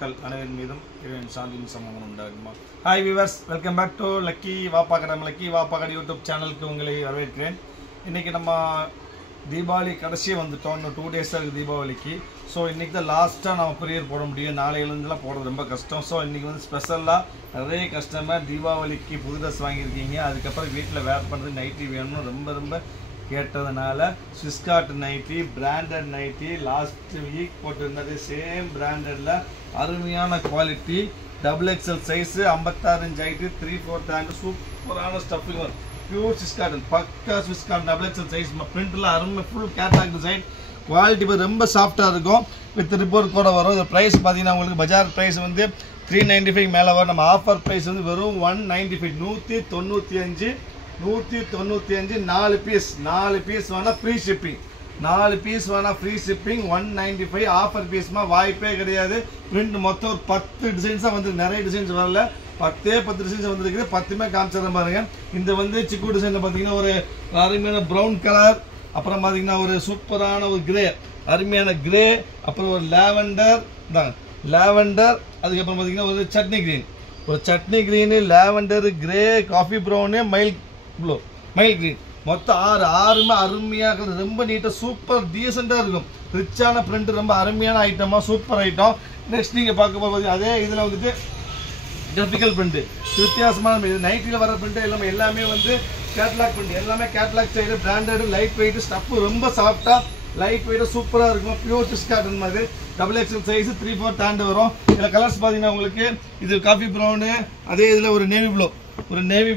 மக்கள் அனைவரின் மீதும் இறைவன் சாந்தியும் சமூகம் உண்டாகுமா. Hi viewers, welcome back to lucky Vappakadai. Lucky Vappakadai YouTube சேனலுக்கு உங்களை வரவேற்கிறேன். இன்றைக்கி நம்ம தீபாவளி கடைசியே வந்துட்டோம். இன்னும் 2 days இருக்குது தீபாவளிக்கு. ஸோ இன்றைக்கி தான் லாஸ்ட்டாக நம்ம ப்ரேயர் போட முடியும். நாளையிலேருந்துலாம் போடுறது ரொம்ப கஷ்டம். ஸோ இன்றைக்கி வந்து ஸ்பெஷலாக நிறைய கஸ்டமர் தீபாவளிக்கு புது ட்ரெஸ் வாங்கியிருக்கீங்க. அதுக்கப்புறம் வீட்டில் வேர் பண்ணுறது நைட்டி வேணும்னு ரொம்ப கேட்டதுனால ஸ்விஸ்கார்ட் nighty, branded nighty last week போட்டிருந்தது. சேம் பிராண்டடில் அருமையான quality, XXL size, 56 inch height, 3/4 hand, சூப்பரான ஸ்டஃபிங் வரும். பியூர் ஸ்விஸ்கார்ட், பக்கா ஸ்விஸ்கார்ட் XXL சைஸ். பிரிண்டில் அருமை, ஃபுல் கேட்லாக் டிசைன். குவாலிட்டி ரொம்ப சாஃப்டாக இருக்கும். வித் ரிப்போர்ட் கூட வரும். இந்த ப்ரைஸ் பார்த்தீங்கன்னா உங்களுக்கு பஜார் ப்ரைஸ் வந்து 395 மேலே வரும். நம்ம ஆஃபர் ப்ரைஸ் வந்து வெறும் 195, 195 4 பீஸ் வேணால் ஃப்ரீ ஷிப்பிங். 4 பீஸ் வேணால் ஃப்ரீ ஷிப்பிங். 195 ஆஃபர் பீஸ்மா, வாய்ப்பே கிடையாது. பிரிண்ட் மொத்தம் ஒரு 10 டிசைன்ஸாக வந்து, நிறைய டிசைன்ஸ் வரல, 10 டிசைன்ஸ் வந்துருக்குது. 10மே காமிச்சிடறேன் பாருங்க. இந்த வந்து சிக்கு டிசைனில் பார்த்தீங்கன்னா ஒரு அருமையான ப்ரௌன் கலர், அப்புறம் பார்த்தீங்கன்னா ஒரு சூப்பரான ஒரு கிரே, அருமையான கிரே, அப்புறம் ஒரு லேவெண்டர் தான், லேவெண்டர். அதுக்கப்புறம் பார்த்தீங்கன்னா ஒரு chutney green, lavender, grey, coffee brown, mild green. மொத்தம் 6மே அருமையாக, ரொம்ப நீட்டாக, சூப்பர் டீசெண்டாக இருக்கும். ரிச்சான பிரிண்ட், ரொம்ப அருமையான ஐட்டமாக, சூப்பர் ஐட்டம். நெக்ஸ்ட் நீங்கள் பார்க்க போகிறது அதே இதில் வந்துட்டு கிராஃபிக்கல் பிரிண்ட், வித்தியாசமான நைட்டில் வர பிரிண்ட் எல்லாமே வந்து கேட்லாக் பிரிண்ட், எல்லாமே catalogue side, branded, light weight, stuff ரொம்ப சாஃப்டாக, லைட் வெயிட்டாக சூப்பராக இருக்கும். பியூர் ஸ்விஸ்கார்ட் மாதிரி XXL சைஸு, 3/4 ஹேண்டு வரும். இதில் கலர்ஸ் பார்த்தீங்கன்னா உங்களுக்கு இது காஃபி ப்ரௌனு, அதே இதில் ஒரு நேவி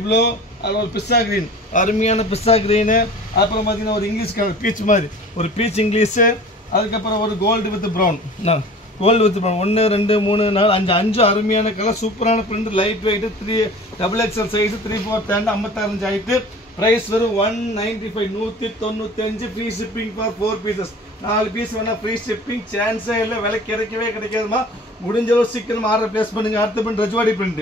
ப்ளூ, அதில் ஒரு பிஸ்ஸா க்ரீன், அருமையான பிஸ்ஸா க்ரீனு. அப்புறம் பார்த்தீங்கன்னா ஒரு இங்கிலீஷ் கலர் பீச் மாதிரி, ஒரு பீச் இங்கிலீஷு. அதுக்கப்புறம் ஒரு கோல்டு வித் ப்ரௌன், 1 2 3 4 5 அருமையான கலர், சூப்பரான print, light weight, XXL size, 3/4 hand, 56 inch height. Price வெறும் 195, 195 free shipping for 4 pieces. 4 piece வேணால் ஃப்ரீ ஷிப்பிங். சான்ஸே இல்லை, விலை கிடைக்காதுமா. முடிஞ்சளவு சீக்கிரம் ஆர்டர் பிளேஸ் பண்ணுங்க. அடுத்த பிரிண்ட் ரஜ்வாடி பிரிண்ட்,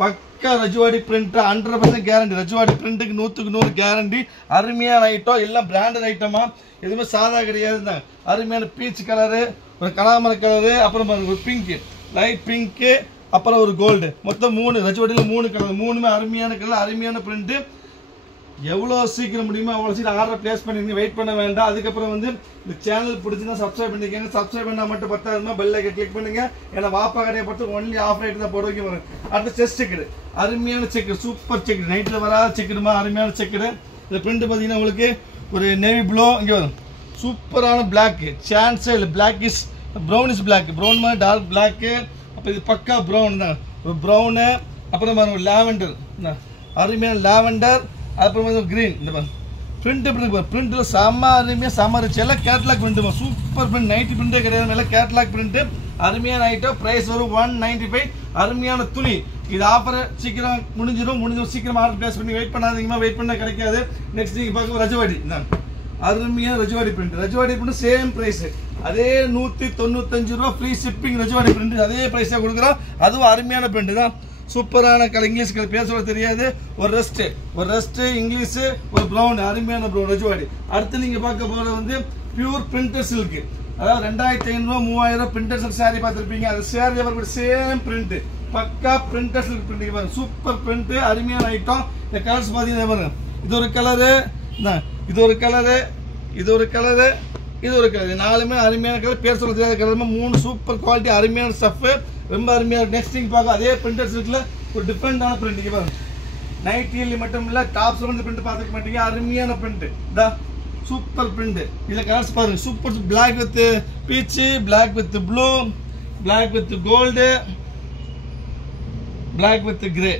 பக்கா ரஜ்வாடி பிரிண்ட், 100% கேரண்டி. ரஜ்வாடி பிரிண்ட்டுக்கு 100க்கு 100 கேரண்டி. அருமையான ஐட்டம், எல்லாம் பிராண்டட் ஐட்டமா, எதுவுமே சாதா கிடையாது தான். அருமையான பீச் கலரு, ஒரு கலாமர கலரு, அப்புறம் ஒரு பிங்க்கு, லைட் பிங்க்கு, அப்புறம் ஒரு கோல்டு. மொத்தம் 3 ரஜ்வாடியில் 3 கலர், 3மே அருமையான கலர், அருமையான பிரிண்ட்டு. எவ்வளோ சீக்கிரம் முடியுமோ அவ்வளோ சீக்கிரம் ஆர்டர் பிளேஸ் பண்ணிங்க, வெயிட் பண்ண வேண்டாம். அதுக்கப்புறம் வந்து இந்த சேனல் பிடிச்சிருந்தா சப்ஸ்கிரைப் பண்ணிக்கோங்க. சப்ஸ்கிரைப் பண்ணால் மட்டும் 10,000 பெல் ஐக்கன் கிளிக் பண்ணுங்க. ஏன்னா வாப்பா கடையை பொறுத்து ஒன்லி ஆஃப் ரேட் தான் போட வைக்க வரும். அடுத்து செஸ்ட் செக்குடு, அருமையான செக்குடு, சூப்பர் செக்குடு, நைட்டில் வராத செக்குடுமா, அருமையான செக்குடு. இந்த பிரிண்ட் பார்த்தீங்கன்னா உங்களுக்கு ஒரு நேவி ப்ளூ, இங்கே வரும் சூப்பரான பிளாக்கு, சான்ஸே இல்லை. Black is brownish black, brown மாதிரி டார்க் பிளாக்கு. அப்போ இது பக்கா ப்ரௌன் தான், ஒரு ப்ரௌனு. அப்புறம் ஒரு லேவெண்டர், அருமையான லேவெண்டர். அப்புறம் வந்து க்ரீன். இந்த பிரிண்ட் எப்படி இருக்கு, பிரிண்டில் செம்ம அருமையாக, செம்ம ரிச்சு, எல்லாம் கேட்லாக் பிரிண்ட்டுமா, சூப்பர் பிரிண்ட். நைட்டி பிரிண்டே கிடையாது, எல்லாம் கேட்லாக் பிரிண்ட்டு, அருமையான ஐட்டம். ப்ரைஸ் வரும் 195. அருமையான துணி. இது ஆஃபர் சீக்கிரம் முடிஞ்சிடும் சீக்கிரம் ஆர்டர் பிளேஸ் பண்ணி வெயிட் பண்ணாதீங்கம்மா, வெயிட் பண்ண கிடைக்காது. நெக்ஸ்ட் நீங்கள் பார்க்க ரஜவாடி, அருமையான ரஜவாடி பிரிண்ட், சேம் ப்ரைஸ், அதே 195 ரூபா ஃப்ரீ ஷிப்பிங். ரஜவாடி பிரிண்ட் அதே ப்ரைஸாக கொடுக்குறோம். அதுவும் அருமையான பிரிண்ட் தான், சூப்பரான கலர். இங்கிலீஷ் கலர் பேச தெரியாது. ஒரு ரெஸ்ட் இங்கிலீஷு, ஒரு ப்ரௌன், அருமையான ப்ரௌன் ரஜ்வாடி. அடுத்து நீங்கள் பார்க்க போகிறது வந்து பியூர் பிரிண்டர் சில்க்கு, அதாவது 2500 3000 பிரிண்டர் சில்க் சாரீ பார்த்துருப்பீங்க. அது சாரீ வரக்கூடிய சேம் பிரிண்ட்டு, பக்கா பிரிண்டர் சில்க் பிரிண்ட் பாருங்க, சூப்பர் பிரிண்ட்டு, அருமையான ஐட்டம். இந்த கலர்ஸ் பார்த்தீங்கன்னா பாருங்க, இது ஒரு கலரு, இது ஒரு கலரு, இது ஒரு கலரு, இது ஒரு கலர். 4மே அருமையான கலர், பேர் சொல்ல தெரியாத கலர். 3 சூப்பர் குவாலிட்டி, அருமையான ஸ்டஃப்பு, ரொம்ப அருமையாக. நெக்ஸ்ட் நீங்கள் பார்க்க அதே பிரிண்டர் சில்கில் ஒரு டிஃப்ரெண்டான பிரிண்ட். இங்கே பாருங்க, நைட்டியில் மட்டும் இல்லை, டாப்ஸில் வந்து பிரிண்ட் பார்த்துக்க மாட்டீங்க, அருமையான பிரிண்ட்டு, சூப்பர் பிரிண்ட். இதில் கலர்ஸ் பாருங்க, super black with peach, black with blue, black with gold, black with grey.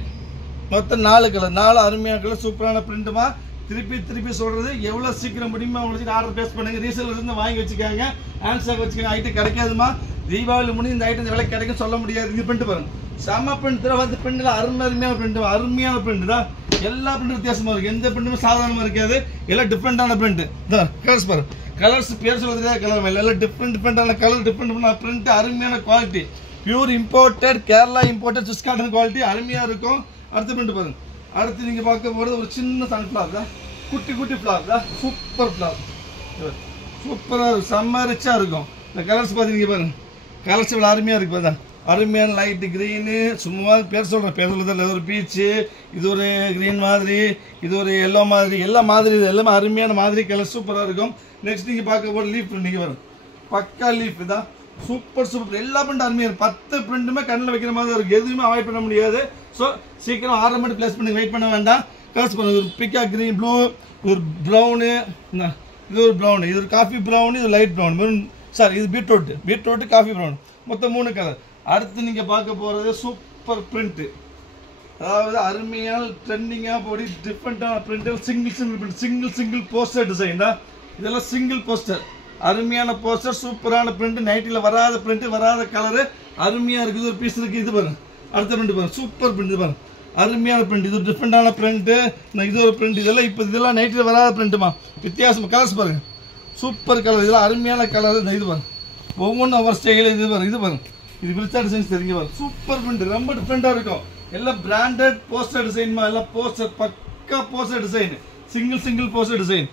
மொத்தம் 4 கலர், 4 அருமையான கலர், சூப்பரான பிரிண்ட்டுமா. திருப்பி சொல்றது, எவ்வளோ சீக்கிரம் முடியுமா அவ்வளோ ஆர்டர் பிளேஸ் பண்ணுங்க. ரீசேலர்ஸ் இருந்து வாங்கி வச்சுக்காங்க, ஆன்சர் வச்சுக்காங்க. ஐட்டம் கிடைக்காதுமா, தீபாவளி முடிஞ்சு இந்த ஐட்டம் விலை கிடைக்கும் சொல்ல முடியாது. இது பிரிண்ட் பாருங்க, செம்ம பிரிண்ட். வந்து பிரிண்ட்ல அருமையான பிரிண்ட், அருமையான பிரிண்ட் தான். எல்லா பிரிண்ட்டும் வித்தியாசமா இருக்கு, எந்த பிரிண்ட்டுமே சாதாரணமா இருக்காது, எல்லாம் டிஃப்ரெண்டான பிரிண்ட். கலர்ஸ் பாருங்க, கலர்ஸ் பேர் சொல்ல தெரியாத கலர், எல்லாம் டிஃப்ரெண்டான கலர், டிஃப்ரெண்ட் பிரிண்ட், அருமையான quality, pure imported, Kerala imported ஸ்விஸ்கார்ட் குவாலிட்டி, அருமையா இருக்கும். அடுத்த பிரிண்ட் பாருங்க. அடுத்து நீங்க பார்க்க போறது ஒரு சின்ன சன்ஃப்ளவர் தான், குட்டி ஃப்ளவர் தான், சூப்பர் ஃப்ளவர், சூப்பராக இருக்கும், செம்ம ரிச்சா இருக்கும். இந்த கலர்ஸ் பார்த்தீங்க பாருங்க, கலர்ஸ் இவ்வளோ அருமையாக இருக்குது. பார்த்தா அருமையான லைட் கிரீனு, சும்மா பேர் சொல்கிறேன், பேர் சொல்லுறதில்ல. ஒரு பீச்சு, இது ஒரு க்ரீன் மாதிரி, இது ஒரு எல்லோ மாதிரி, இது எல்லாமே அருமையான மாதிரி கலர் சூப்பராக இருக்கும். நெக்ஸ்ட் நீங்கள் பார்க்க போகிற லீஃப் பிரிண்ட் நீங்கள் வரும், பக்கா லீஃப் இதான், சூப்பர் எல்லா பிரிண்ட் அருமையாக இருக்கும். 10 பிரிண்ட்டுமே கண்ணில் வைக்கிற மாதிரி இருக்கும், எதுவுமே அவாய்ட் பண்ண முடியாது. ஸோ சீக்கிரம் ஆர்டர் மட்டும் ப்ளேஸ் பண்ணி வெயிட் பண்ண வேண்டாம். கலர்ஸ் பண்ணுங்க, ஒரு பிக்கா க்ரீன், ப்ளூ, ஒரு ப்ரௌனு, இது ஒரு ப்ரௌனு, இது ஒரு காஃபி ப்ரௌனு, இது லைட் ப்ரௌன், மெரூன், சாரி இது பீட்ரூட்டு காஃபி ப்ரௌன், மொத்தம் 3 கலர். அடுத்து நீங்கள் பார்க்க போகிறது சூப்பர் பிரிண்ட்டு, அதாவது அருமையான ட்ரெண்டிங்காக போடி டிஃப்ரெண்ட்டான பிரிண்ட், சிங்கிள் போஸ்டர் டிசைன் தான் இதெல்லாம். சிங்கிள் போஸ்டர், அருமையான போஸ்டர், சூப்பரான பிரிண்ட், நைட்டில் வராத பிரிண்ட், வராத கலரு, அருமையாக இருக்குது. ஒரு பீஸ் இருக்குது, இது பாருங்க. அடுத்த பிரிண்ட் பாருங்க, சூப்பர் பிரிண்ட், இது பாருங்க, அருமையான பிரிண்ட், இது டிஃப்ரெண்டான பிரிண்ட்டு. இது ஒரு பிரிண்ட், இதெல்லாம் நைட்டில் வராத பிரிண்ட்டுமா, வித்தியாசமாக கலர்ஸ் பாருங்க, சூப்பர் கலர், இதெல்லாம் அருமையான கலர். இது பாருங்க, ஒவ்வொன்றும் ஒவ்வொரு ஸ்டைலில். இது பாருங்க, இது விரிச்சா டிசைன்ஸ் தெரிஞ்சு பாருங்க, சூப்பர் பிரிண்ட், ரொம்ப டிஃப்ரெண்டாக இருக்கும். எல்லாம் பிராண்டட் போஸ்டர் டிசைன்மா, எல்லாம் போஸ்டர், பக்கா poster design, single poster design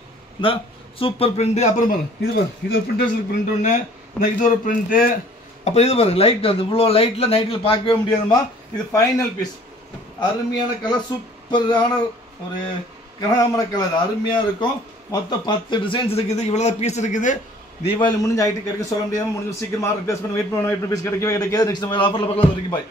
தான், சூப்பர் பிரிண்ட். அப்புறம் பாருங்க, இது ஒரு பிரிண்டர்ஸ் பிரிண்ட் ஒன்று, இது ஒரு பிரிண்ட்டு. அப்புறம் இது பாருங்க, லைட், அது இவ்வளோ லைட்டில் நைட்டில் பார்க்கவே முடியாதுமா. இது ஃபைனல் பீஸ், அருமையான கலர், சூப்பரான ஒரு கனகாமர கலர், அருமையாக இருக்கும். மொத்தம் 10 டிசைன்ஸ் இருக்குது, இவ்வளோதான் பீஸ் இருக்குது. தீபாவளி முடிஞ்சு ஐடி கிடைக்க சொல்ல முடியாமல் முடிஞ்சு சீக்கிரமாக ரிக்வெஸ்ட் பண்ணி வெயிட் பண்ணி பீஸ் கிடைக்கவே கிடைக்காது. நெக்ஸ்ட் ஆஃபரில் பார்க்கலாம். பாய்.